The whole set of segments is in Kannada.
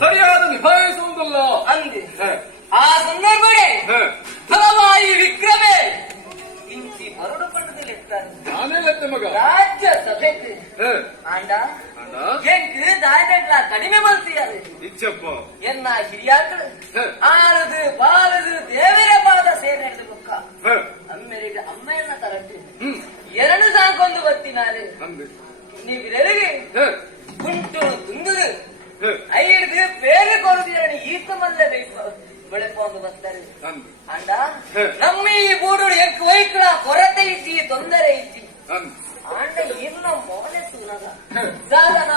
ಸರಿಯಾದ ನಿಭಾಯಿಸುವುದಲ್ಲ ಅಂದೆ ಆ ಸಂದರ್ಭವೇ ಫಲವಾಯಿ ವಿಕ್ರಮೆ ಇಂಚಿ ಹೊರಡುಕೊಂಡದಿಲ್ಲಿರ್ತಾರೆ. ನಾನೇ ಲೆತ್ತ ಮಗ ರಾಜ್ಯ ಸಭೆಗೆ ಆಂಡ ಎಂಟು ದಾಯಗಳ ಕಡಿಮೆ ಮಲ್ತಿಯಾರೆ ಇಚ್ಚಪ್ಪ ಎನ್ನ ಹಿರಿಯಾಕಳು ಆಳದು ಬಾಳದು ದೇವರ ಪಾದ ಸೇವೆ ಬುಕ್ಕ ಅಮ್ಮೆರಿಗೆ ಅಮ್ಮೆಯನ್ನ ತರಟ್ಟಿ ಎರಡು ಸಾಕೊಂದು ಬರ್ತಿನಾರೆ ನೀವಿರರಿಗೆ ಗುಂಟು ತುಂದುದು ಐದು ಬೇರೆ ಕೊಡುದಿರಣ ಈತ ಮಲ್ಲೆ ಬೆಳೆಪೊಂದು ಬರ್ತಾರೆ ಅಂಡ ನಮ್ಮ ಈ ಬೂಡು ಎಕ್ಕು ವೈಕಳ ಕೊರತೆ ಇದ್ದಿ ತೊಂದರೆ ಇದ್ದಿ ಆಂಡ ಇನ್ನ ಮೋನೆ ತೂನಗ ದಾದನ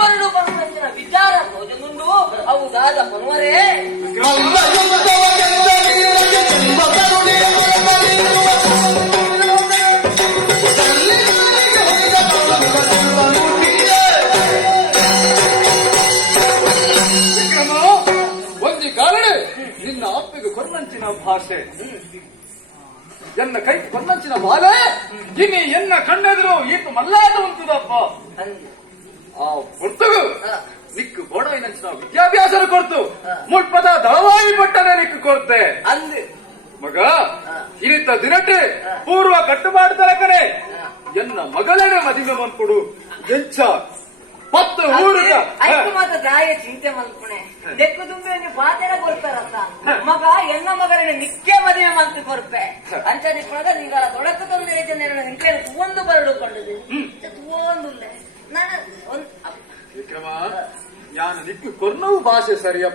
ಬರಡು ಬಂದಂಚಿನ ವಿಚಾರ ತೋಜುಂಡು ಅವು ದಾದ ಬರುವರೇ ನಿನ್ನ ಅಪ್ಪಿಗೆ ಕೊನ್ನಂಚಿನ ಭಾಷೆ ಎನ್ನ ಕೈ ಕೊನ್ನಂಚಿನ ಬಾಲೆ ಇನಿ ಎನ್ನ ಕಣ್ಣೆದುರು ಈತ ಮಲ್ಲಾಟ ಉಂಟುದಪ್ಪ ಆ ಹೊರ್ತುಗು ನಿಕ್ಕು ಗೋಡೋಯಿನಂಚಿನ ವಿದ್ಯಾಭ್ಯಾಸ ಕೊಡ್ತು ಮುಟ್ಪದ ದಳವಾಯಿ ಪಟ್ಟನೆ ನಿಕ್ಕು ಕೊಡ್ತೆ ಅಂದು ಮಗ ಇನಿತ ದಿನಟೆ ಪೂರ್ವ ಕಟ್ಟುಮಾಡು ತಲಕನೆ ಎನ್ನ ಮಗಳೇ ಮದುವೆ ಬಂದ್ಕೊಡು ಎಂಚ ಪತ್ತು ಊರುಗ ಐದು ಮಾತ್ರ ದಾಯ ಚಿಂತೆ ಮಲ್ಪುಣೆ ದೆಕ್ಕು ತುಂಬಿ ನೀವು ಪಾತೆರ ಕೊಡ್ತಾರತ್ತ ಮಗ ಎನ್ನ ಮಗರನೆ ನಿಕ್ಕೆ ಮದುವೆ ಮಂತ್ ಕೊರ್ಪೆ ಅಂಚ ನಿಪ್ಪಳಗ ನಿಂಗಳ ತೊಡಕು ತೊಂದರೆ ನಿಂಕೇನು ತೂವೊಂದು ಬರಡು ಕೊಂಡದು ತೂವೊಂದು ವಿಕ್ರಮ ಯಾನ ನಿಕ್ಕು ಕೊರ್ನವು ಭಾಷೆ ಸರಿಯ